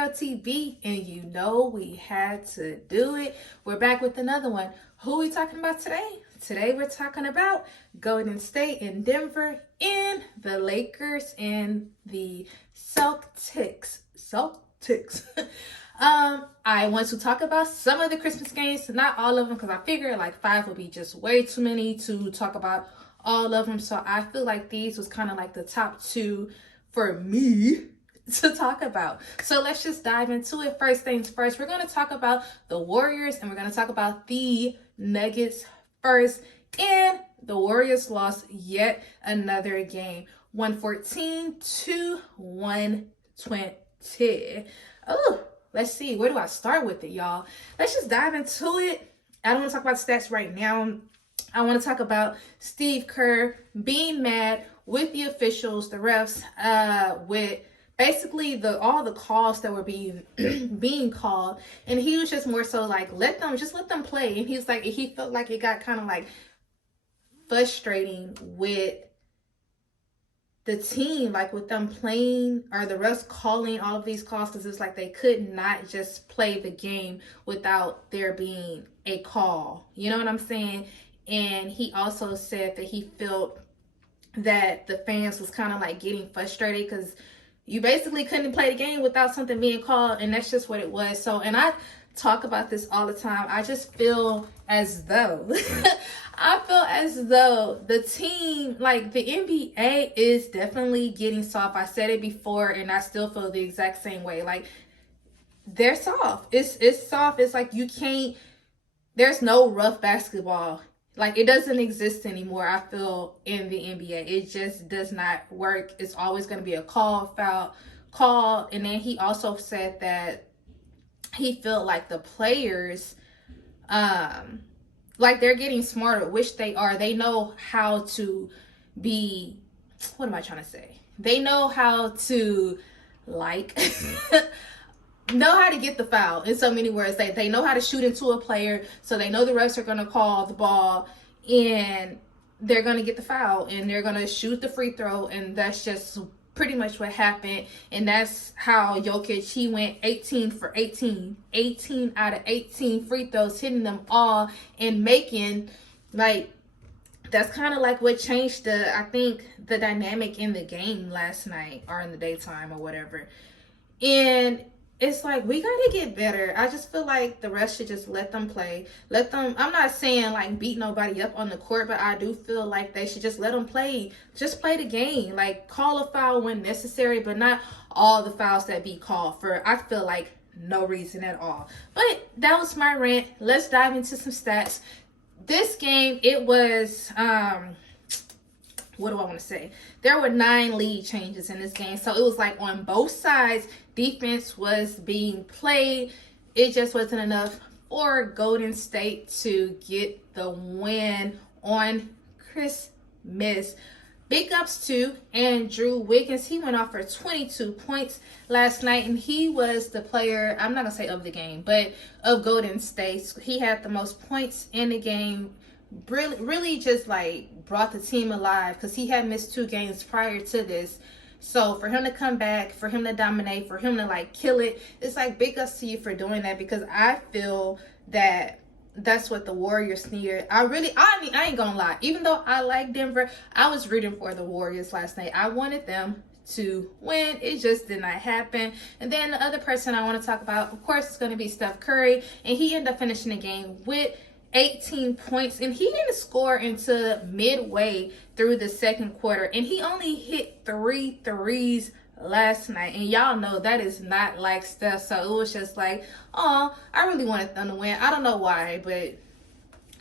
girl TB, and you know we had to do it. We're back with another one. Who are we talking about today? Today we're talking about Golden State and Denver and the Lakers and the Celtics. I want to talk about some of the Christmas games, not all of them, because I figure like 5 would be just way too many to talk about all of them. So I feel like these was kind of like the top 2 for me to talk about. So let's just dive into it. First things first, we're going to talk about the Warriors and we're going to talk about the Nuggets first. And the Warriors lost yet another game, 114 to 120. Oh, let's see. Where do I start with it, y'all? Let's just dive into it. I don't want to talk about stats right now. I want to talk about Steve Kerr being mad with the officials, the refs, with basically all the calls that were being called, and he was just more so like let them play. And he was like, he felt like it got kind of like frustrating with the team, like with them playing or the refs calling all of these calls, because it's like they could not just play the game without there being a call. You know what I'm saying? And he also said that he felt that the fans was kind of like getting frustrated because you basically couldn't play the game without something being called, and that's just what it was. So, and I talk about this all the time. I just feel as though the team, like the NBA, is definitely getting soft. I said it before, and I still feel the exact same way. Like they're soft. It's soft. It's like you can't. There's no rough basketball. Like, it doesn't exist anymore, I feel, in the NBA. It just does not work. It's always going to be a foul. And then he also said that he felt like the players, like they're getting smarter, which they are. They know how to be, what am I trying to say? They know how to, like... know how to get the foul, in so many words. They know how to shoot into a player, so they know the refs are going to call the ball and they're going to get the foul and they're going to shoot the free throw, and that's just pretty much what happened. And that's how Jokic, he went 18 for 18 out of 18 free throws, hitting them all and making, like, that's kind of like what changed I think the dynamic in the game last night, or in the daytime or whatever. And it's like, we got to get better. I just feel like the rest should just let them play. I'm not saying like beat nobody up on the court, but I do feel like they should just let them play. Just play the game. Like, call a foul when necessary, but not all the fouls that be called for, I feel like, no reason at all. But that was my rant. Let's dive into some stats. This game, it was, what do I want to say? There were 9 lead changes in this game. So it was like on both sides, defense was being played. It just wasn't enough for Golden State to get the win on Christmas. Big ups to Andrew Wiggins. He went off for 22 points last night, and he was the player, I'm not going to say of the game, but of Golden State. He had the most points in the game. Really just like brought the team alive, because he had missed 2 games prior to this. So for him to come back, for him to dominate, for him to like kill it, it's like big ups to you for doing that, because I feel that that's what the Warriors needed. I ain't gonna lie, even though I like Denver, I was rooting for the Warriors last night. I wanted them to win. It just did not happen. And then the other person I want to talk about, of course, is going to be Steph Curry, and he ended up finishing the game with 18 points, and he didn't score until midway through the second quarter, and he only hit 3 threes last night, and y'all know that is not like Steph. So it was just like, oh, I really wanted them to win. I don't know why, but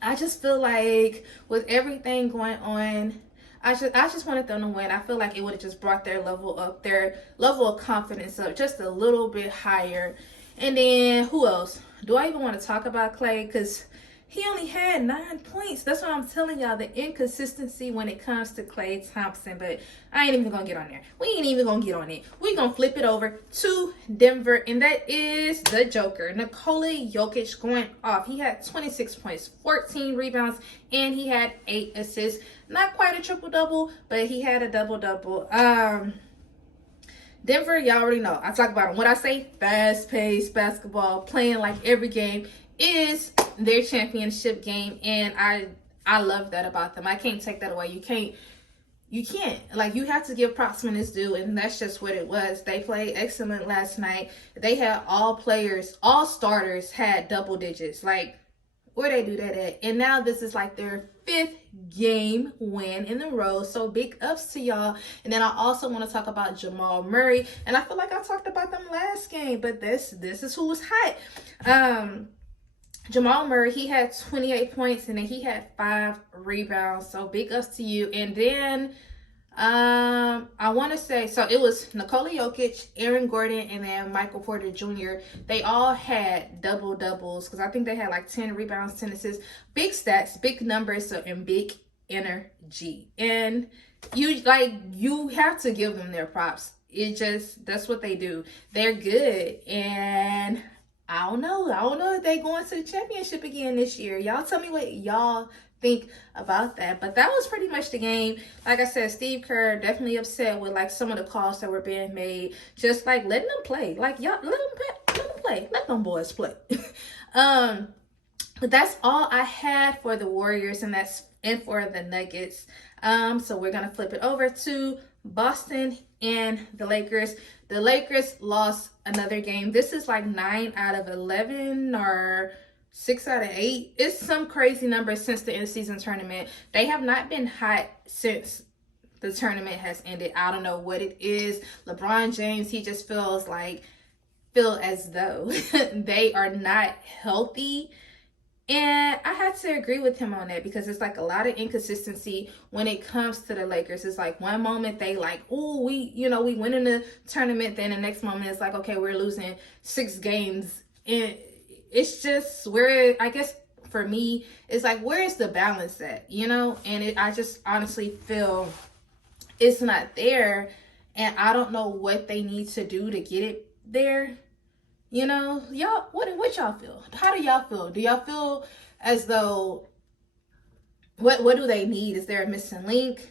I just feel like with everything going on, I just wanted them to win. I feel like it would have just brought their level of confidence up just a little bit higher. And then who else? Do I even want to talk about Clay? Because he only had 9 points. That's what I'm telling y'all, the inconsistency when it comes to Klay Thompson. But I ain't even going to get on there. We ain't even going to get on it. We're going to flip it over to Denver, and that is the Joker, Nikola Jokic, going off. He had 26 points, 14 rebounds, and he had 8 assists. Not quite a triple-double, but he had a double-double. Denver, y'all already know. I talk about them. When I say fast-paced basketball, playing like every game is their championship game, and I love that about them. I can't take that away. You can't. Like, you have to give props when it's due, and that's just what it was. They played excellent last night. They had all starters had double digits. Like, where they do that at? And now this is like their 5th game win in a row. So big ups to y'all. And then I also want to talk about Jamal Murray. And I feel like I talked about them last game, but this is who was hot. Jamal Murray, he had 28 points and then he had 5 rebounds. So big ups to you. And then I want to say, so it was Nikola Jokic, Aaron Gordon, and then Michael Porter Jr. They all had double doubles because I think they had like 10 rebounds, 10 assists, big stats, big numbers, so and big energy. And you have to give them their props. That's what they do. They're good, and I don't know if they going to the championship again this year. Y'all tell me what y'all think about that. But that was pretty much the game. Like I said, Steve Kerr definitely upset with like some of the calls that were being made. Just like letting them play. Like, y'all let them play. Let them boys play. But that's all I had for the Warriors and for the Nuggets. So we're gonna flip it over to Boston and the Lakers. The Lakers lost another game. This is like 9 out of 11 or 6 out of 8. It's some crazy number since the in-season tournament. They have not been hot since the tournament has ended. I don't know what it is. LeBron James, he just feel as though they are not healthy. And I had to agree with him on that because it's like a lot of inconsistency when it comes to the Lakers. It's like one moment they like, oh, we win in the tournament. Then the next moment it's like, okay, we're losing 6 games. And it's just where, I guess for me, it's like, where is the balance at, And I just honestly feel it's not there. And I don't know what they need to do to get it there. Y'all, what y'all feel? How do y'all feel? Do y'all feel as though, what do they need? Is there a missing link?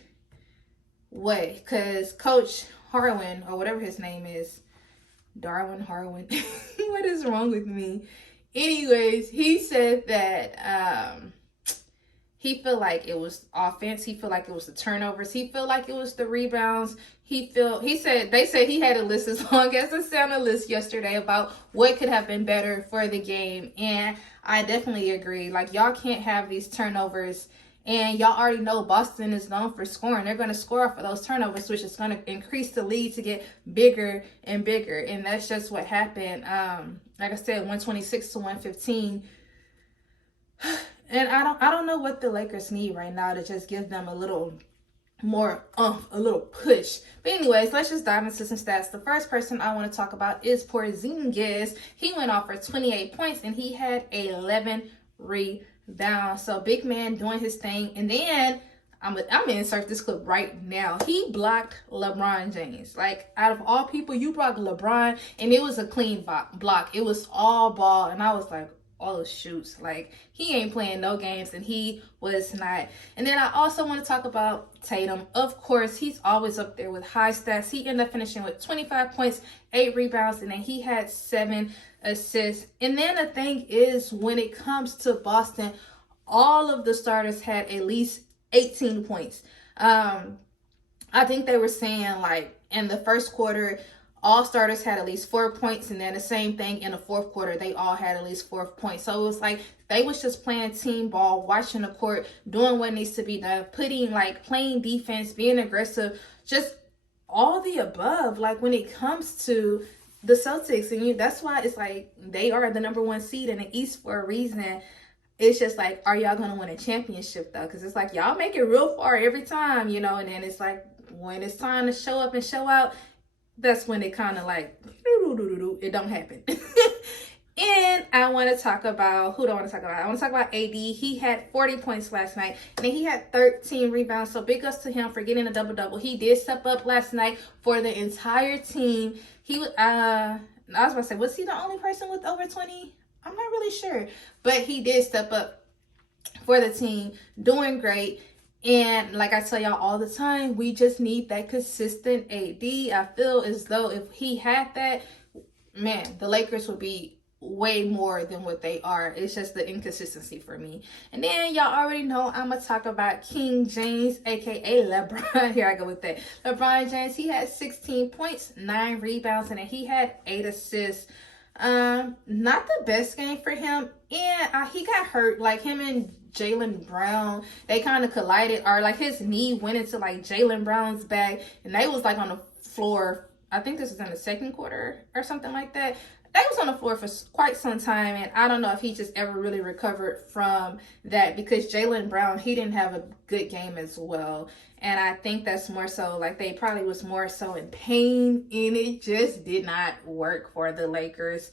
What? Because Coach Harwin, or whatever his name is, Darwin Harwin, what is wrong with me? Anyways, he said that he felt like it was offense. He felt like it was the turnovers. He felt like it was the rebounds. They said he had a list as long as the Santa list yesterday about what could have been better for the game. And I definitely agree. Like, y'all can't have these turnovers. And y'all already know Boston is known for scoring. They're going to score off of those turnovers, which is going to increase the lead to get bigger and bigger. And that's just what happened. Like I said, 126 to 115. And I don't know what the Lakers need right now to just give them a little more a little push. But anyways, let's just dive into some stats. The first person I want to talk about is Porzingis. He went off for 28 points and he had 11 rebounds. So big man doing his thing. And then I'm gonna insert this clip right now. He blocked LeBron James. Like, out of all people, you blocked LeBron, and it was a clean block. It was all ball, and I was like, oh shoots, like, he ain't playing no games, and he was not. And then I also want to talk about Tatum. Of course, he's always up there with high stats. He ended up finishing with 25 points, 8 rebounds, and then he had 7 assists. And then the thing is, when it comes to Boston, all of the starters had at least 18 points. I think they were saying, like, in the first quarter, all starters had at least 4 points, and then the same thing in the fourth quarter, they all had at least 4 points. So it was like they was just playing team ball, watching the court, doing what needs to be done, playing defense, being aggressive, just all the above. Like, when it comes to the Celtics, and that's why it's like they are the number 1 seed in the East for a reason. It's just like, are y'all gonna win a championship though? Because it's like y'all make it real far every time, and then it's like when it's time to show up and show out, that's when it kind of like, it don't happen. And I want to talk about, who do I want to talk about? I want to talk about AD. He had 40 points last night, and then he had 13 rebounds. So big ups to him for getting a double-double. He did step up last night for the entire team. He was, I was about to say, was he the only person with over 20? I'm not really sure. But he did step up for the team, doing great. And like I tell y'all all the time, we just need that consistent AD. I feel as though if he had that, man, the Lakers would be way more than what they are. It's just the inconsistency for me. And then y'all already know I'm gonna talk about King James, aka LeBron. Here I go with that. LeBron James, he had 16 points, 9 rebounds, and he had 8 assists. Not the best game for him, and he got hurt. Like him and Jaylen Brown, they kind of collided, or like his knee went into like Jaylen Brown's back, and they was like on the floor. I think this was in the second quarter or something like that. They was on the floor for quite some time, and I don't know if he just ever really recovered from that, because Jaylen Brown, he didn't have a good game as well. And I think that's more so like they probably was more so in pain, and it just did not work for the Lakers.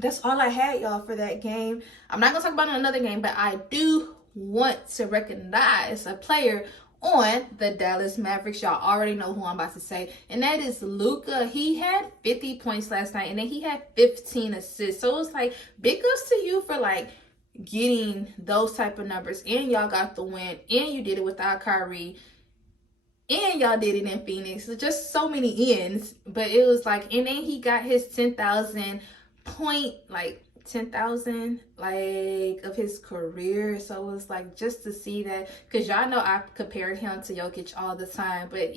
That's all I had, y'all, for that game. I'm not gonna talk about another game, but I do want to recognize a player on the Dallas Mavericks. Y'all already know who I'm about to say, and that is Luka. He had 50 points last night, and then he had 15 assists. So it's like big ups to you for like getting those type of numbers, and y'all got the win, and you did it without Kyrie, and y'all did it in Phoenix. So just so many ends, but it was like, and then he got his 10,000 point, like 10,000 like of his career. So it was like just to see that, because y'all know I compared him to Jokic all the time, but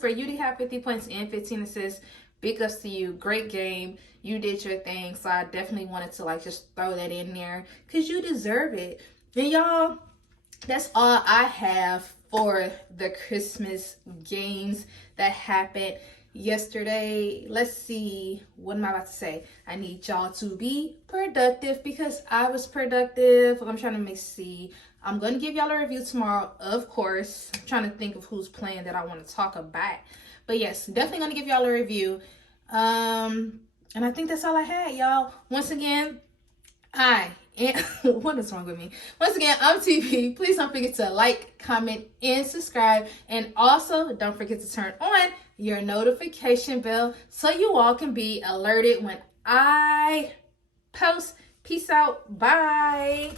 for you to have 50 points and 15 assists, big ups to you. Great game. You did your thing. So I definitely wanted to like just throw that in there because you deserve it. And y'all, that's all I have for the Christmas games that happened yesterday. Let's see, what am I about to say? I need y'all to be productive because I was productive. I'm trying to see. I'm going to give y'all a review tomorrow, of course. I'm trying to think of who's playing that I want to talk about. But yes, definitely going to give y'all a review. And I think that's all I had, y'all. Once again, what is wrong with me? Once again, I'm TV. Please don't forget to like, comment, and subscribe. And also, don't forget to turn on your notification bell so you all can be alerted when I post. Peace out. Bye.